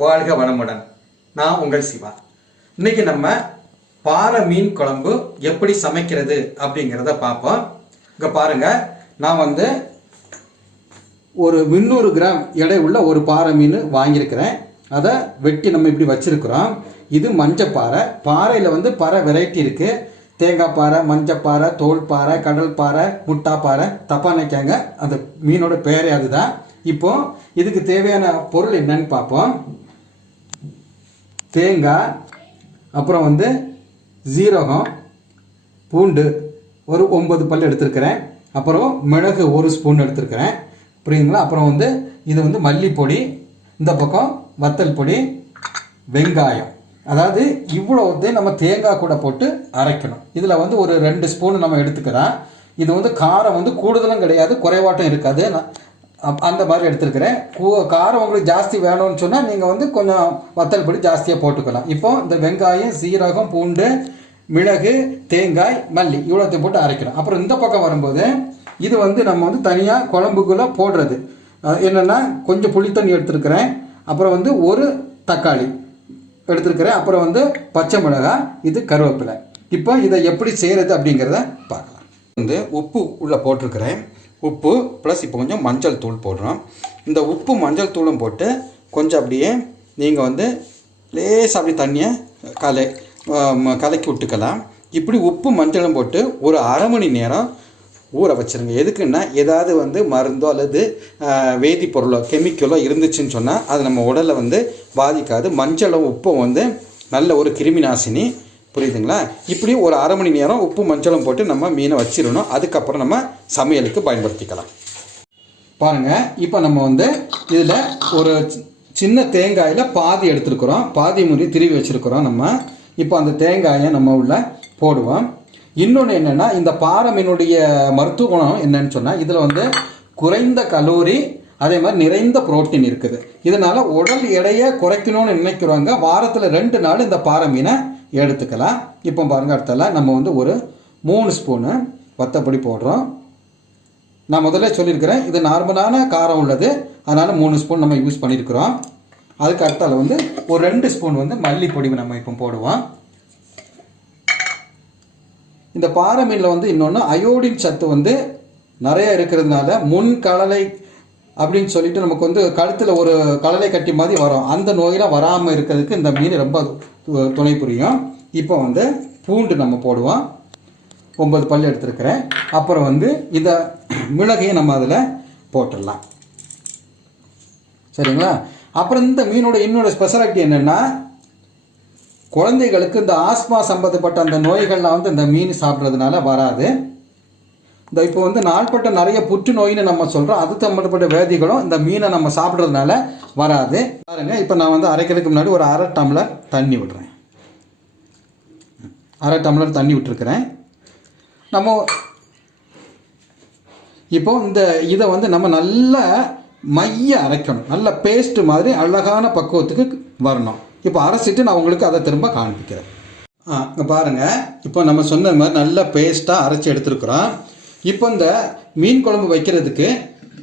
வாழ்க வளமுடன். நான் உங்கள் சிவா. இன்னைக்கு நம்ம பாறை மீன் குழம்பு எப்படி சமைக்கிறது அப்படிங்கிறத பார்ப்போம். இங்கே பாருங்க, நான் ஒரு 300 கிராம் எடை உள்ள ஒரு பாறை மீன் வாங்கியிருக்கிறேன். அதை வெட்டி நம்ம இப்படி வச்சிருக்கிறோம். இது மஞ்சப்பாறை. பாறையில் பல வெரைட்டி இருக்கு. தேங்காய் பாறை, மஞ்சப்பாறை, தோல் பாறை, கடல் பாறை, முட்டா பாறை, தப்பா நினைக்காங்க, அந்த மீனோட பேரே அதுதான். இப்போ இதுக்கு தேவையான பொருள் என்னன்னு பார்ப்போம். தேங்காய், அப்புறம் ஜீரகம், பூண்டு ஒரு 9 பல் எடுத்துருக்கிறேன். அப்புறம் மிளகு 1 ஸ்பூன் எடுத்துருக்கிறேன். புரியுதுங்களா? அப்புறம் இது மல்லிப்பொடி, இந்த பக்கம் வத்தல் பொடி, வெங்காயம். அதாவது இவ்வளோ நம்ம தேங்காய் கூட போட்டு அரைக்கணும். இதில் ஒரு 2 ஸ்பூன் நம்ம எடுத்துக்கிறோம். இது காரம் கூடுதலும் கிடையாது, குறைவாட்டம் இருக்காது. அந்த மாதிரி எடுத்துருக்கிறேன். காரம் உங்களுக்கு ஜாஸ்தி வேணும்னு சொன்னால் நீங்கள் கொஞ்சம் வத்தல் பொடி ஜாஸ்தியாக போட்டுக்கலாம். இப்போ இந்த வெங்காயம், சீரகம், பூண்டு, மிளகு, தேங்காய், மல்லி இவ்வளோத்தையும் போட்டு அரைக்கிறோம். அப்புறம் இந்த பக்கம் வரும்போது இது நம்ம தனியாக குழம்புக்குள்ளே போடுறது என்னென்னா, கொஞ்சம் புளித்தண்ணி எடுத்துருக்கிறேன். அப்புறம் ஒரு தக்காளி எடுத்துருக்கிறேன். அப்புறம் பச்சை மிளகாய், இது கருவேப்பிலை. இப்போ இதை எப்படி செய்கிறது அப்படிங்கிறத பார்க்கலாம். உப்பு உள்ளே போட்டிருக்கிறேன். உப்பு ப்ளஸ் இப்போ கொஞ்சம் மஞ்சள் தூள் போடுறோம். இந்த உப்பு மஞ்சள் தூளும் போட்டு கொஞ்சம் அப்படியே நீங்கள் லேசாக அப்படி தண்ணியை கலக்கி விட்டுக்கலாம். இப்படி உப்பு மஞ்சளும் போட்டு ஒரு அரை மணி நேரம் ஊற வச்சுருங்க. எதுக்குன்னா, ஏதாவது மருந்தோ அல்லது வேதிப்பொருளோ கெமிக்கலோ இருந்துச்சுன்னு சொன்னால் அது நம்ம உடலை பாதிக்காது. மஞ்சளும் உப்பும் நல்ல ஒரு கிருமி நாசினி. புரியுதுங்களா? இப்படி ஒரு அரை மணி நேரம் உப்பு மஞ்சளும் போட்டு நம்ம மீனை வச்சிடணும். அதுக்கப்புறம் நம்ம சமையலுக்கு பயன்படுத்திக்கலாம். பாருங்கள், இப்போ நம்ம இதில் ஒரு சின்ன தேங்காயில் பாதி எடுத்துருக்குறோம். பாதி முறி திருவி வச்சுருக்குறோம் நம்ம. இப்போ அந்த தேங்காயை நம்ம உள்ள போடுவோம். இன்னொன்று என்னென்னா, இந்த பாறை மீனுடைய மருத்துவ குணம் என்னன்னு சொன்னால், இதில் குறைந்த கலோரி, அதே மாதிரி நிறைந்த புரோட்டீன் இருக்குது. இதனால் உடல் எடையை குறைக்கணும்னு நினைக்கிறவங்க வாரத்தில் 2 நாள் இந்த பாறை மீனை எடுத்துக்கலாம். இப்போ பாருங்கள், அடுத்தல நம்ம ஒரு 3 ஸ்பூனு வத்தப்பொடி போடுறோம். நான் முதல்ல சொல்லியிருக்கிறேன், இது நார்மலான காரம் உள்ளது, அதனால் 3 ஸ்பூன் நம்ம யூஸ் பண்ணியிருக்கிறோம். அதுக்கு அடுத்தால ஒரு 2 ஸ்பூன் மல்லிப்பொடி நம்ம இப்போ போடுவோம். இந்த பாறை மீனில் இன்னொன்று அயோடின் சத்து நிறைய இருக்கிறதுனால முன் கடலை அப்படின்னு சொல்லிட்டு நமக்கு கழுத்தில் ஒரு கடலை கட்டி மாதிரி வரும். அந்த நோயெல்லாம் வராமல் இருக்கிறதுக்கு இந்த மீன் ரொம்ப துணை புரியும். இப்போ பூண்டு நம்ம போடுவோம். 9 பல் எடுத்துருக்கிறேன். அப்புறம் இந்த மிளகையும் நம்ம அதில் போட்டுடலாம். சரிங்களா? அப்புறம் இந்த மீனோட இன்னொரு ஸ்பெஷாலிட்டி என்னென்னா, குழந்தைகளுக்கு இந்த ஆஸ்மா சம்பந்தப்பட்ட அந்த நோய்கள்லாம் இந்த மீன் சாப்பிட்றதுனால வராது. இந்த இப்போ நாள்பட்ட நிறைய புற்றுநோயின்னு நம்ம சொல்கிறோம். அது சம்பந்தப்பட்ட வேதிகளும் இந்த மீனை நம்ம சாப்பிட்றதுனால வராது. பாருங்க, இப்போ நான் அரைக்கிறதுக்கு முன்னாடி ஒரு 1/2 டம்ளர் தண்ணி விடுறேன். 1/2 டம்ளர் தண்ணி விட்டுருக்கிறேன். நம்ம இப்போ இதை நம்ம நல்லா மைய அரைக்கணும். நல்ல பேஸ்ட் மாதிரி அழகான பக்குவத்துக்கு வரணும். இப்போ அரைச்சிட்டு நான் உங்களுக்கு அதை திரும்ப காண்பிக்கிறேன். இங்கே பாருங்கள், இப்போ நம்ம சொன்ன மாதிரி நல்ல பேஸ்ட்டாக அரைச்சி எடுத்துருக்குறோம். இப்போ இந்த மீன் குழம்பு வைக்கிறதுக்கு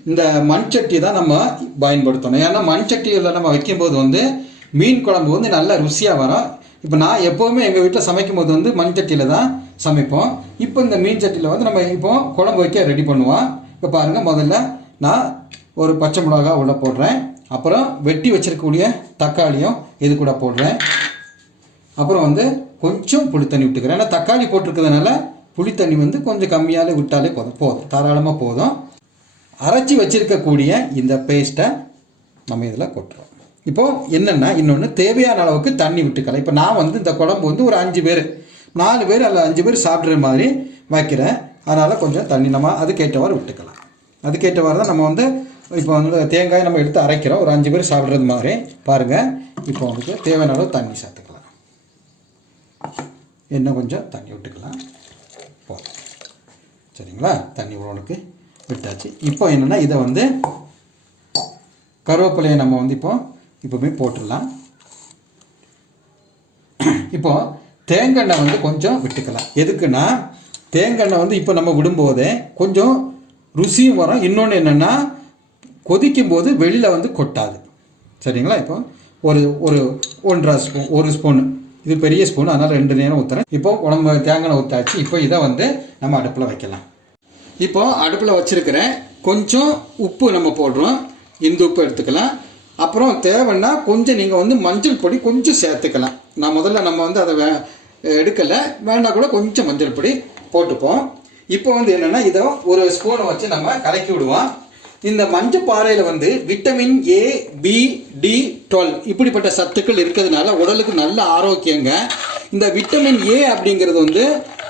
இந்த மண் சட்டி தான் நம்ம பயன்படுத்தணும். ஏன்னா மண் சட்டியில் நம்ம வைக்கும்போது மீன் குழம்பு நல்ல ருசியாக வரும். இப்போ நான் எப்போவுமே எங்கள் வீட்டில் சமைக்கும் போது மண் சட்டியில் தான் சமைப்போம். இப்போ இந்த மீன் சட்டியில் நம்ம இப்போ குழம்பு வைக்க ரெடி பண்ணுவோம். இப்போ பாருங்கள், முதல்ல நான் ஒரு பச்சை மிளகாய் உள்ள போடுறேன். அப்புறம் வெட்டி வச்சிருக்கக்கூடிய தக்காளியும் இது கூட போடுறேன். அப்புறம் கொஞ்சம் புளித்தண்ணி விட்டுக்கிறேன். ஏன்னா தக்காளி போட்டிருக்கிறதுனால புளித்தண்ணி கொஞ்சம் கம்மியாலே விட்டாலே போதும், தாராளமாக போதும். அரைச்சி வச்சிருக்கக்கூடிய இந்த பேஸ்ட்டை நம்ம இதில் கொட்டுறோம். இப்போது என்னென்னா, இன்னொன்று தேவையான அளவுக்கு தண்ணி விட்டுக்கலாம். இப்போ நான் இந்த குழம்பு ஒரு 5 பேர், 4 பேர் அல்ல 5 பேர் சாப்பிட்ற மாதிரி வைக்கிறேன். அதனால் கொஞ்சம் தண்ணி நம்ம அதுக்கேற்றவாறு விட்டுக்கலாம். அதுக்கேற்றவாறு தான் நம்ம இப்போ தேங்காய் நம்ம எடுத்து அரைக்கிறோம். ஒரு 5 பேர் சாப்பிட்றது மாதிரி. பாருங்கள், இப்போ தேவையான அளவு தண்ணி சேர்த்துக்கலாம். இன்னும் கொஞ்சம் தண்ணி விட்டுக்கலாம். போதும். சரிங்களா? தண்ணி உடனுக்கு விட்டாச்சு. இப்போ என்னென்னா, இதை கருவேப்பிலையை நம்ம இப்போவுமே போட்டுடலாம். இப்போ தேங்காய் எண்ணெய் கொஞ்சம் விட்டுக்கலாம். எதுக்குன்னா, தேங்காய் எண்ணெய் இப்போ நம்ம விடும்போதே கொஞ்சம் ருசியும் வரும். இன்னொன்று என்னென்னா, கொதிக்கும் போது வெளியில் கொட்டாது. சரிங்களா? இப்போ ஒரு ஒரு 1.5 ஸ்பூன், 1 ஸ்பூன், இது பெரிய ஸ்பூன், அதனால் 2 நேரம் ஊற்றுறேன். இப்போ உடம்பு தேங்காய் ஊற்றாச்சு. இப்போ இதை வந்து நம்ம அடுப்பில் வைக்கலாம். இப்போ அடுப்பில் வச்சுருக்கிறேன். கொஞ்சம் உப்பு நம்ம போடுறோம், இந்த உப்பு எடுத்துக்கலாம். அப்புறம் தேவைன்னா கொஞ்சம் நீங்கள் வந்து மஞ்சள் பொடி கொஞ்சம் சேர்த்துக்கலாம். நான் முதல்ல நம்ம வந்து அதை எடுக்கலை, வேண்டாம் கூட கொஞ்சம் மஞ்சள் பொடி போட்டுப்போம். இப்போ வந்து என்னென்னா இதை ஒரு ஸ்பூனை வச்சு நம்ம கலக்கி விடுவோம். இந்த மஞ்சள் பாறையில் வந்து விட்டமின் A, B, D12 இப்படிப்பட்ட சத்துக்கள் இருக்கிறதுனால உடலுக்கு நல்ல ஆரோக்கியங்க. இந்த விட்டமின் A அப்படிங்கிறது வந்து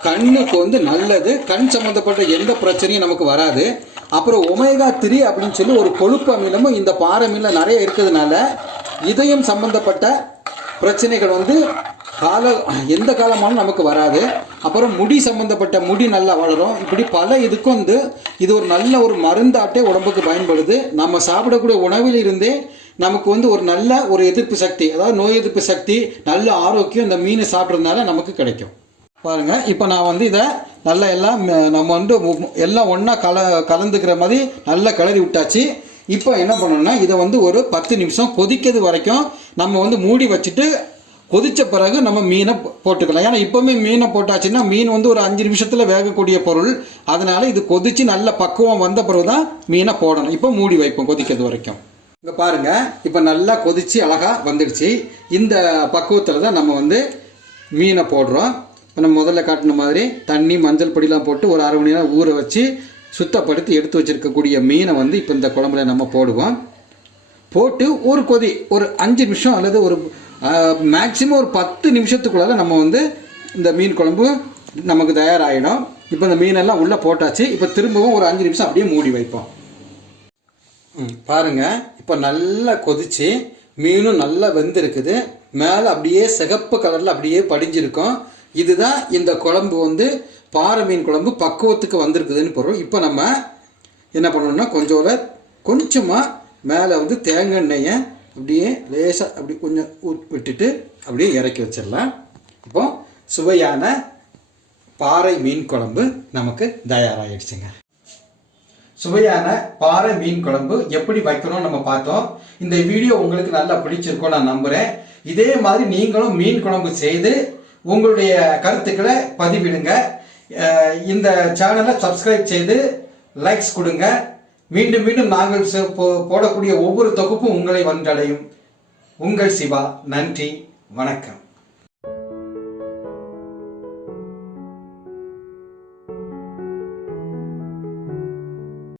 கண்ணுக்கு வந்து நல்லது, கண் சம்மந்தப்பட்ட எந்த பிரச்சனையும் நமக்கு வராது. அப்புறம் ஒமேகா 3 அப்படின்னு சொல்லி ஒரு கொழுப்பு அமிலமும் இந்த பாறை மீனில் நிறைய இருக்கிறதுனால இதயம் சம்பந்தப்பட்ட பிரச்சனைகள் வந்து எந்த காலமாலும் நமக்கு வராது. அப்புறம் முடி சம்பந்தப்பட்ட முடி நல்லா வளரும். இப்படி பல இதுக்கும் வந்து இது ஒரு நல்ல ஒரு மருந்தாட்டே உடம்புக்கு பயன்படுது. நம்ம சாப்பிடக்கூடிய உணவில் இருந்தே நமக்கு வந்து ஒரு நல்ல ஒரு எதிர்ப்பு சக்தி, அதாவது நோய் எதிர்ப்பு சக்தி, நல்ல ஆரோக்கியம் இந்த மீனை சாப்பிட்றதுனால நமக்கு கிடைக்கும். பாருங்க, இப்போ நான் வந்து இதை நல்லா எல்லாம் நம்ம வந்து எல்லாம் ஒன்றா கலந்துக்கிற மாதிரி நல்லா கிளறி விட்டாச்சு. இப்போ என்ன பண்ணணும்னா இதை வந்து ஒரு 10 நிமிஷம் கொதிக்கிறது வரைக்கும் நம்ம வந்து மூடி வச்சுட்டு கொதித்த பிறகு நம்ம மீனை போட்டுக்கலாம். ஏன்னா இப்போவுமே மீனை போட்டாச்சுன்னா மீன் வந்து ஒரு 5 நிமிஷத்தில் வேகக்கூடிய பொருள். அதனால இது கொதித்து நல்ல பக்குவம் வந்த பிறகு தான் மீனை போடணும். இப்போ மூடி வைப்போம் கொதிக்கிறது வரைக்கும். இங்கே பாருங்கள், இப்போ நல்லா கொதித்து அழகாக வந்துடுச்சு. இந்த பக்குவத்தில் தான் நம்ம வந்து மீனை போடுறோம். நம்ம முதல்ல காட்டின மாதிரி தண்ணி மஞ்சள் பொடிலாம் போட்டு ஒரு அரை மணி நேரம் ஊற வச்சு சுத்தப்படுத்தி எடுத்து வச்சுருக்கக்கூடிய மீனை வந்து இப்போ இந்த குழம்புல நம்ம போடுவோம். போட்டு ஒரு கொதி ஒரு 5 நிமிஷம் அல்லது ஒரு மேக்சிமம் ஒரு 10 நிமிஷத்துக்குள்ளார நம்ம வந்து இந்த மீன் குழம்பு நமக்கு தயாராகிடும். இப்போ இந்த மீனெல்லாம் உள்ளே போட்டாச்சு. இப்போ திரும்பவும் ஒரு 5 நிமிஷம் அப்படியே மூடி வைப்போம். பாருங்கள், இப்போ நல்லா கொதிச்சு மீனும் நல்லா வெந்திருக்குது. மேலே அப்படியே சிகப்பு கலரில் அப்படியே படிஞ்சிருக்கும். இதுதான் இந்த குழம்பு வந்து பாறை மீன் குழம்பு பக்குவத்துக்கு வந்திருக்குதுன்னு பொருள். இப்போ நம்ம என்ன பண்ணணும்னா கொஞ்சமாக மேலே வந்து தேங்காய் எண்ணெயை அப்படியே லேசாக அப்படி கொஞ்சம் விட்டுட்டு அப்படியே இறக்கி வச்சிடலாம். இப்போ சுவையான பாறை மீன் குழம்பு நமக்கு தயாராகிடுச்சுங்க. சுவையான பாறை மீன் குழம்பு எப்படி வைக்கணும்னு நம்ம பார்த்தோம். இந்த வீடியோ உங்களுக்கு நல்லா பிடிச்சிருக்கோம் நான் நம்புகிறேன். இதே மாதிரி நீங்களும் மீன் குழம்பு செய்து உங்களுடைய கருத்துக்களை பதிவிடுங்க. இந்த சேனலை சப்ஸ்கிரைப் செய்து லைக்ஸ் கொடுங்க. மீண்டும் மீண்டும் நாங்கள் போடக்கூடிய ஒவ்வொரு தொகுப்பும் உங்களை வந்தடையும். உங்கள் சிவா. நன்றி, வணக்கம்.